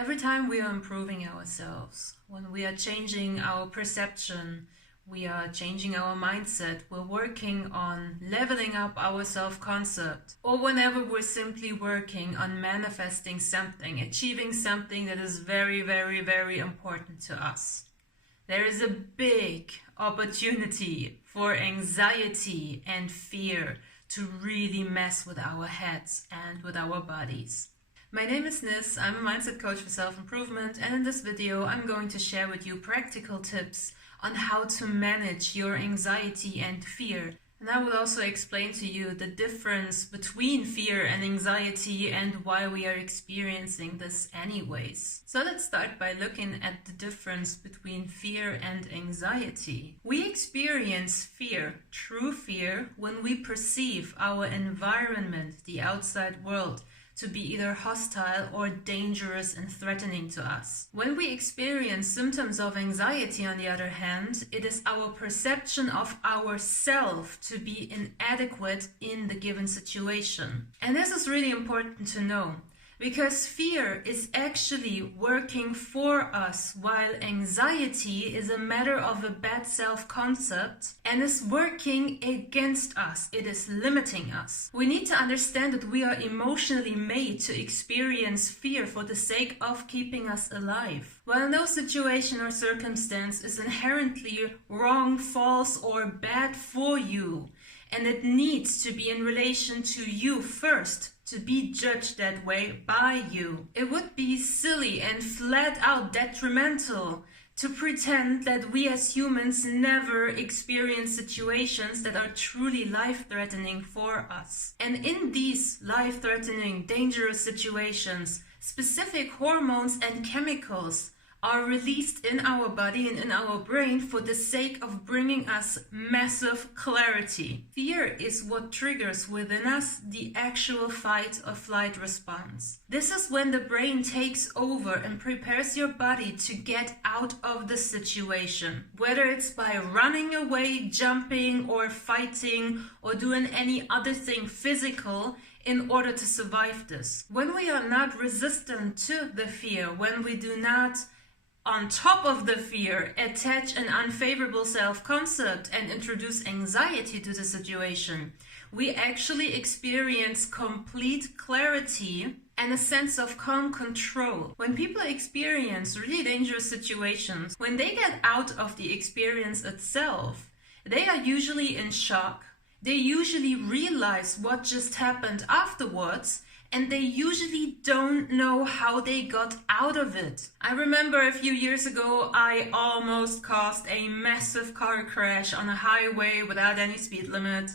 Every time we are improving ourselves, when we are changing our perception, we are changing our mindset, we're working on leveling up our self-concept, or whenever we're simply working on manifesting something, achieving something that is very, very, very important to us. There is a big opportunity for anxiety and fear to really mess with our heads and with our bodies. My name is Nis, I'm a mindset coach for self-improvement, and in this video I'm going to share with you practical tips on how to manage your anxiety and fear. And I will also explain to you the difference between fear and anxiety and why we are experiencing this anyways. So let's start by looking at the difference between fear and anxiety. We experience fear, true fear, when we perceive our environment, the outside world, to be either hostile or dangerous and threatening to us. When we experience symptoms of anxiety, on the other hand, it is our perception of ourself to be inadequate in the given situation. And this is really important to know, because fear is actually working for us, while anxiety is a matter of a bad self-concept and is working against us. It is limiting us. We need to understand that we are emotionally made to experience fear for the sake of keeping us alive. While no situation or circumstance is inherently wrong, false, or bad for you, and it needs to be in relation to you first, to be judged that way by you. It would be silly and flat out detrimental to pretend that we as humans never experience situations that are truly life-threatening for us. And in these life-threatening, dangerous situations, specific hormones and chemicals are released in our body and in our brain for the sake of bringing us massive clarity. Fear is what triggers within us the actual fight or flight response. This is when the brain takes over and prepares your body to get out of the situation, whether it's by running away, jumping, or fighting, or doing any other thing physical in order to survive this. When we are not resistant to the fear, when we do not on top of the fear, attach an unfavorable self-concept and introduce anxiety to the situation, we actually experience complete clarity and a sense of calm control. When people experience really dangerous situations, when they get out of the experience itself, they are usually in shock. They usually realize what just happened afterwards, and they usually don't know how they got out of it. I remember a few years ago, I almost caused a massive car crash on a highway without any speed limit.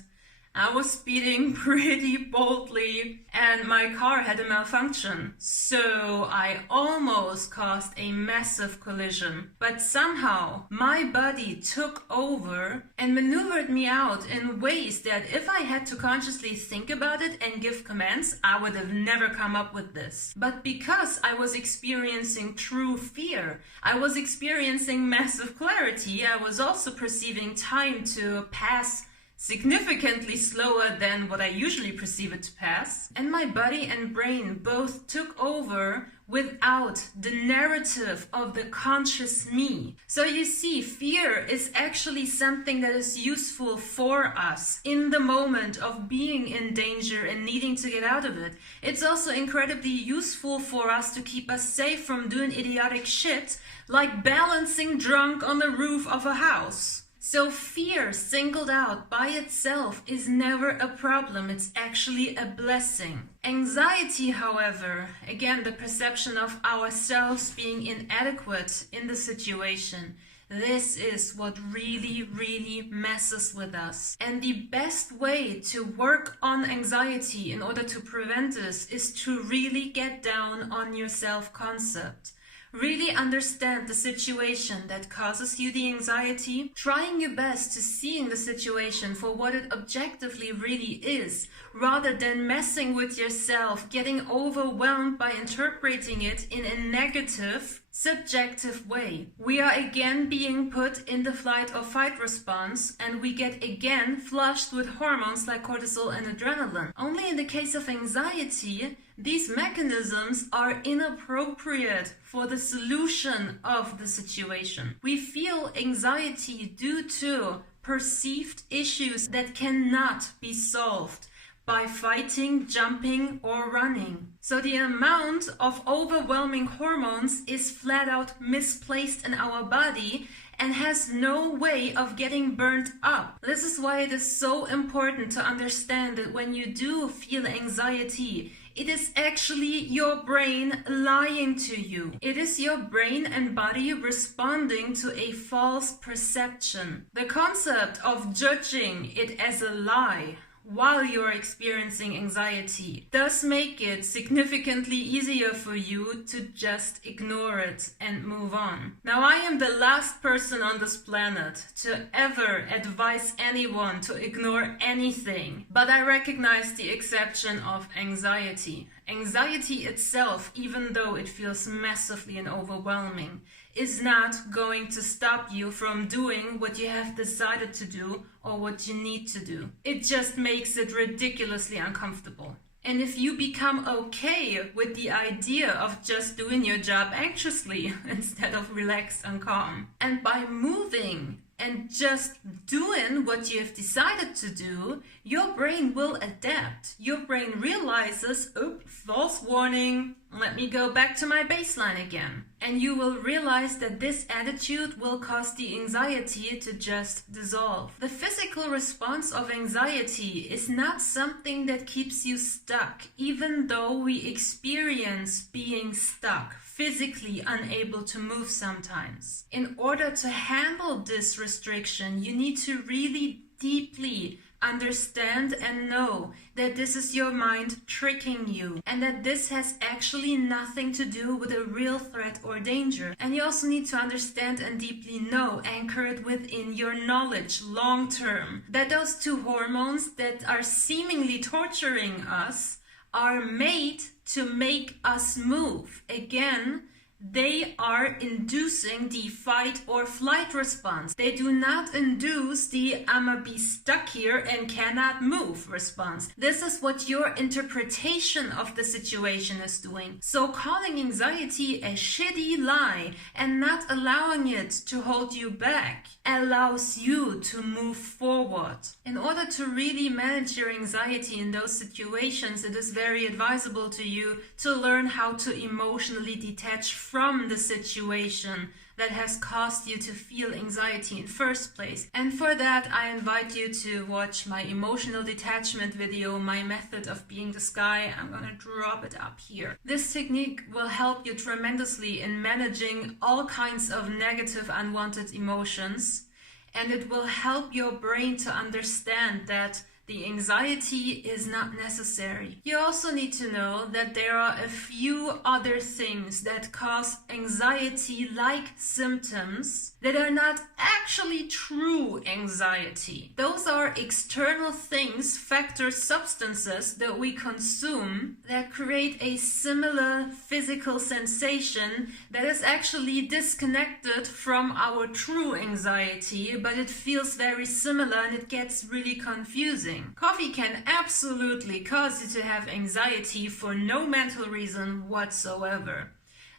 I was speeding pretty boldly and my car had a malfunction. So I almost caused a massive collision. But somehow my body took over and maneuvered me out in ways that if I had to consciously think about it and give commands, I would have never come up with this. But because I was experiencing true fear, I was experiencing massive clarity, I was also perceiving time to pass significantly slower than what I usually perceive it to pass. And my body and brain both took over without the narrative of the conscious me. So you see, fear is actually something that is useful for us in the moment of being in danger and needing to get out of it. It's also incredibly useful for us to keep us safe from doing idiotic shit, like balancing drunk on the roof of a house. So fear singled out by itself is never a problem, it's actually a blessing. Anxiety, however, again, the perception of ourselves being inadequate in the situation, this is what really, really messes with us. And the best way to work on anxiety in order to prevent this is to really get down on your self-concept. Really understand the situation that causes you the anxiety, trying your best to seeing the situation for what it objectively really is, rather than messing with yourself, getting overwhelmed by interpreting it in a negative, subjective way. We are again being put in the flight or fight response, and we get again flushed with hormones like cortisol and adrenaline. Only in the case of anxiety, These mechanisms are inappropriate for the solution of the situation. We feel anxiety due to perceived issues that cannot be solved by fighting, jumping, or running. So the amount of overwhelming hormones is flat out misplaced in our body and has no way of getting burnt up. This is why it is so important to understand that when you do feel anxiety, it is actually your brain lying to you. It is your brain and body responding to a false perception. The concept of judging it as a lie while you're experiencing anxiety does make it significantly easier for you to just ignore it and move on. Now, I am the last person on this planet to ever advise anyone to ignore anything, but I recognize the exception of anxiety. Anxiety itself, even though it feels massively and overwhelming, is not going to stop you from doing what you have decided to do or what you need to do. It just makes it ridiculously uncomfortable. And if you become okay with the idea of just doing your job anxiously instead of relaxed and calm, and by moving and just doing what you have decided to do, your brain will adapt. Your brain realizes, oops, false warning, let me go back to my baseline again. And you will realize that this attitude will cause the anxiety to just dissolve. The physical response of anxiety is not something that keeps you stuck, even though we experience being stuck, physically unable to move sometimes. In order to handle this restriction, you need to really deeply understand and know that this is your mind tricking you and that this has actually nothing to do with a real threat or danger. And you also need to understand and deeply know, anchor it within your knowledge long term, that those two hormones that are seemingly torturing us are made to make us move. Again, they are inducing the fight or flight response. They do not induce the I'ma be stuck here and cannot move response. This is what your interpretation of the situation is doing. So calling anxiety a shitty lie and not allowing it to hold you back allows you to move forward. In order to really manage your anxiety in those situations, it is very advisable to you to learn how to emotionally detach from the situation that has caused you to feel anxiety in first place. And for that, I invite you to watch my emotional detachment video, My Method of Being the Sky. I'm gonna drop it up here. This technique will help you tremendously in managing all kinds of negative, unwanted emotions, and it will help your brain to understand that the anxiety is not necessary. You also need to know that there are a few other things that cause anxiety-like symptoms that are not actually true anxiety. Those are external things, factors, substances that we consume that create a similar physical sensation that is actually disconnected from our true anxiety, but it feels very similar and it gets really confusing. Coffee can absolutely cause you to have anxiety for no mental reason whatsoever.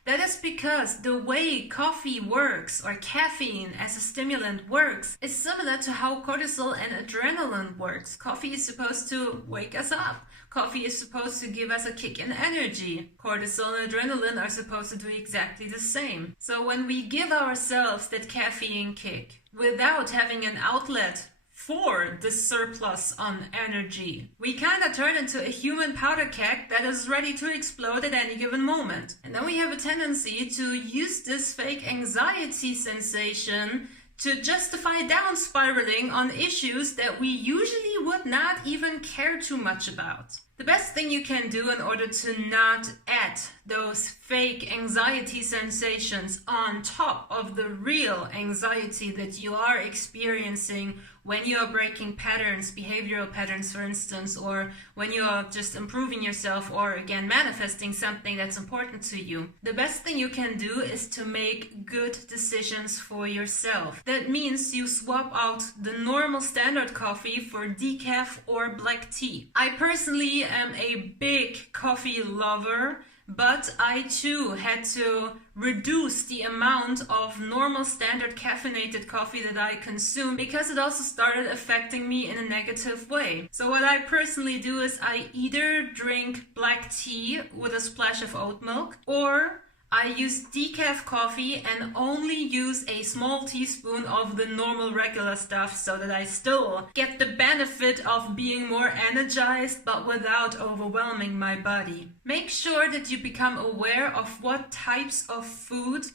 That is because the way coffee works, or caffeine as a stimulant works, is similar to how cortisol and adrenaline works. Coffee is supposed to wake us up. Coffee is supposed to give us a kick in energy. Cortisol and adrenaline are supposed to do exactly the same. So when we give ourselves that caffeine kick without having an outlet for the surplus on energy, we kind of turn into a human powder keg that is ready to explode at any given moment. And then we have a tendency to use this fake anxiety sensation to justify down spiraling on issues that we usually would not even care too much about. The best thing you can do in order to not add those fake anxiety sensations on top of the real anxiety that you are experiencing when you are breaking patterns, behavioral patterns for instance, or when you are just improving yourself or again manifesting something that's important to you. The best thing you can do is to make good decisions for yourself. That means you swap out the normal standard coffee for decaf or black tea. I personally am a big coffee lover, but I too had to reduce the amount of normal standard caffeinated coffee that I consume because it also started affecting me in a negative way. So what I personally do is I either drink black tea with a splash of oat milk, or I use decaf coffee and only use a small teaspoon of the normal regular stuff so that I still get the benefit of being more energized but without overwhelming my body. Make sure that you become aware of what types of food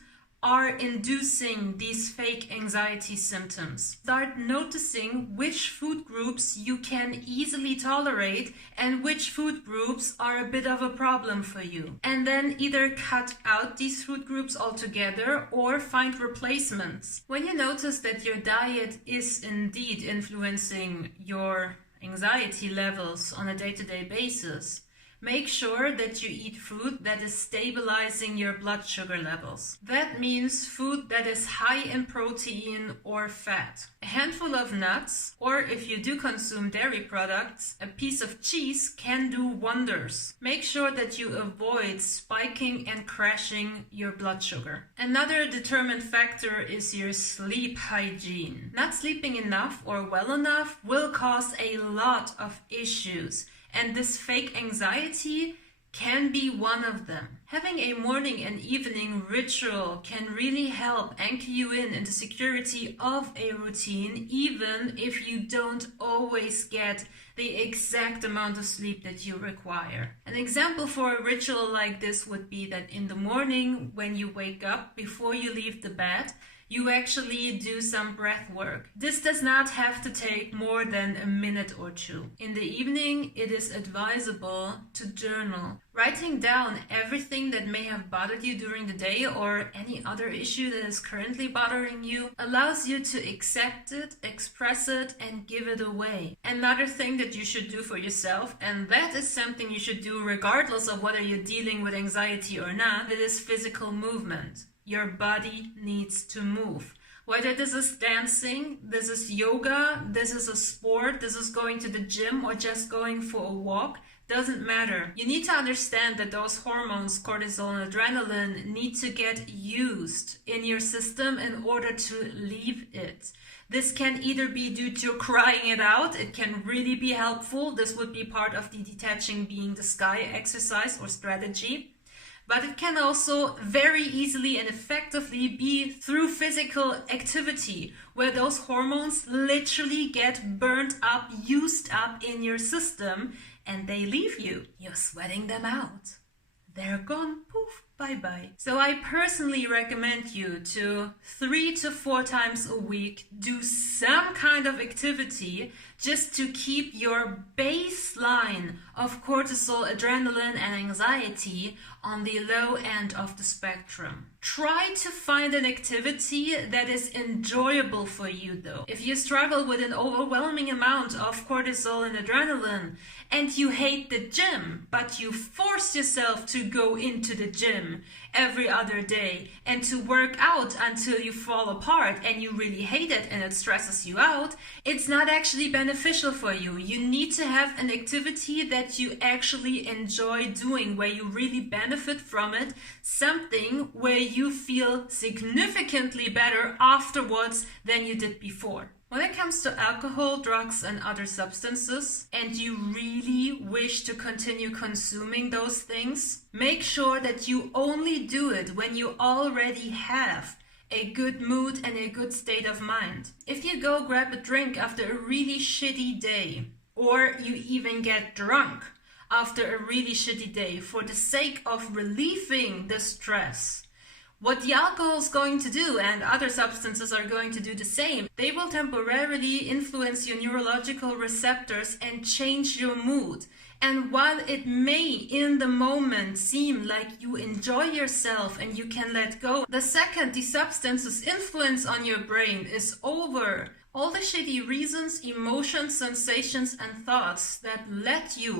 are inducing these fake anxiety symptoms. Start noticing which food groups you can easily tolerate and which food groups are a bit of a problem for you. And then either cut out these food groups altogether or find replacements. When you notice that your diet is indeed influencing your anxiety levels on a day-to-day basis, make sure that you eat food that is stabilizing your blood sugar levels. That means food that is high in protein or fat. A handful of nuts, or if you do consume dairy products, a piece of cheese can do wonders. Make sure that you avoid spiking and crashing your blood sugar. Another determined factor is your sleep hygiene. Not sleeping enough or well enough will cause a lot of issues, and this fake anxiety can be one of them. Having a morning and evening ritual can really help anchor you in the security of a routine, even if you don't always get the exact amount of sleep that you require. An example for a ritual like this would be that in the morning when you wake up, before you leave the bed, you actually do some breath work. This does not have to take more than a minute or two. In the evening, it is advisable to journal. Writing down everything that may have bothered you during the day or any other issue that is currently bothering you allows you to accept it, express it, and give it away. Another thing that you should do for yourself, and that is something you should do regardless of whether you're dealing with anxiety or not, it is physical movement. Your body needs to move. Whether this is dancing, this is yoga, this is a sport, this is going to the gym, or just going for a walk, doesn't matter. You need to understand that those hormones, cortisol and adrenaline, need to get used in your system in order to leave it. This can either be due to crying it out, it can really be helpful. This would be part of the detaching being the sky exercise or strategy. But it can also very easily and effectively be through physical activity, where those hormones literally get burnt up, used up in your system, and they leave you. You're sweating them out. They're gone, poof, bye-bye. So I personally recommend you to 3 to 4 times a week do some kind of activity just to keep your baseline of cortisol, adrenaline, and anxiety on the low end of the spectrum. Try to find an activity that is enjoyable for you though. If you struggle with an overwhelming amount of cortisol and adrenaline and you hate the gym, but you force yourself to go into the gym every other day and to work out until you fall apart and you really hate it and it stresses you out, it's not actually beneficial for you. You need to have an activity that you actually enjoy doing, where you really benefit from it, something where you feel significantly better afterwards than you did before. When it comes to alcohol, drugs, and other substances, and you really wish to continue consuming those things, make sure that you only do it when you already have a good mood and a good state of mind. If you go grab a drink after a really shitty day, or you even get drunk after a really shitty day for the sake of relieving the stress, What the alcohol is going to do, and other substances are going to do the same, they will temporarily influence your neurological receptors and change your mood. And while it may in the moment seem like you enjoy yourself and you can let go, the second the substance's influence on your brain is over, all the shitty reasons, emotions, sensations, and thoughts that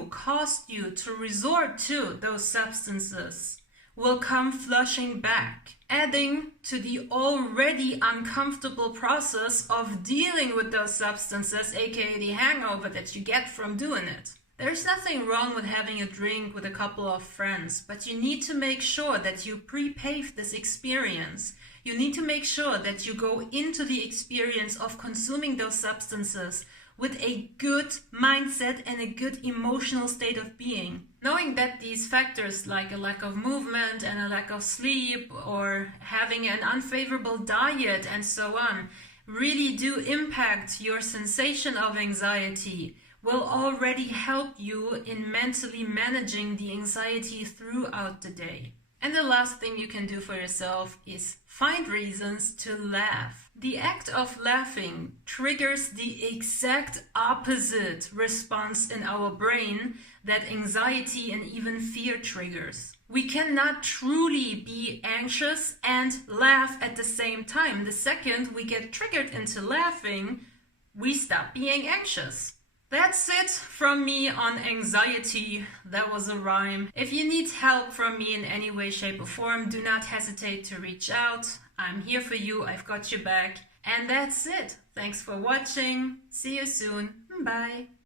caused you to resort to those substances will come flushing back, adding to the already uncomfortable process of dealing with those substances, aka the hangover that you get from doing it. There's nothing wrong with having a drink with a couple of friends, but you need to make sure that you pre-pave this experience. You need to make sure that you go into the experience of consuming those substances with a good mindset and a good emotional state of being. Knowing that these factors like a lack of movement and a lack of sleep or having an unfavorable diet and so on really do impact your sensation of anxiety will already help you in mentally managing the anxiety throughout the day. And the last thing you can do for yourself is find reasons to laugh. The act of laughing triggers the exact opposite response in our brain that anxiety and even fear triggers. We cannot truly be anxious and laugh at the same time. The second we get triggered into laughing, we stop being anxious. That's it from me on anxiety. That was a rhyme. If you need help from me in any way, shape, or form, do not hesitate to reach out. I'm here for you. I've got your back. And that's it. Thanks for watching. See you soon. Bye.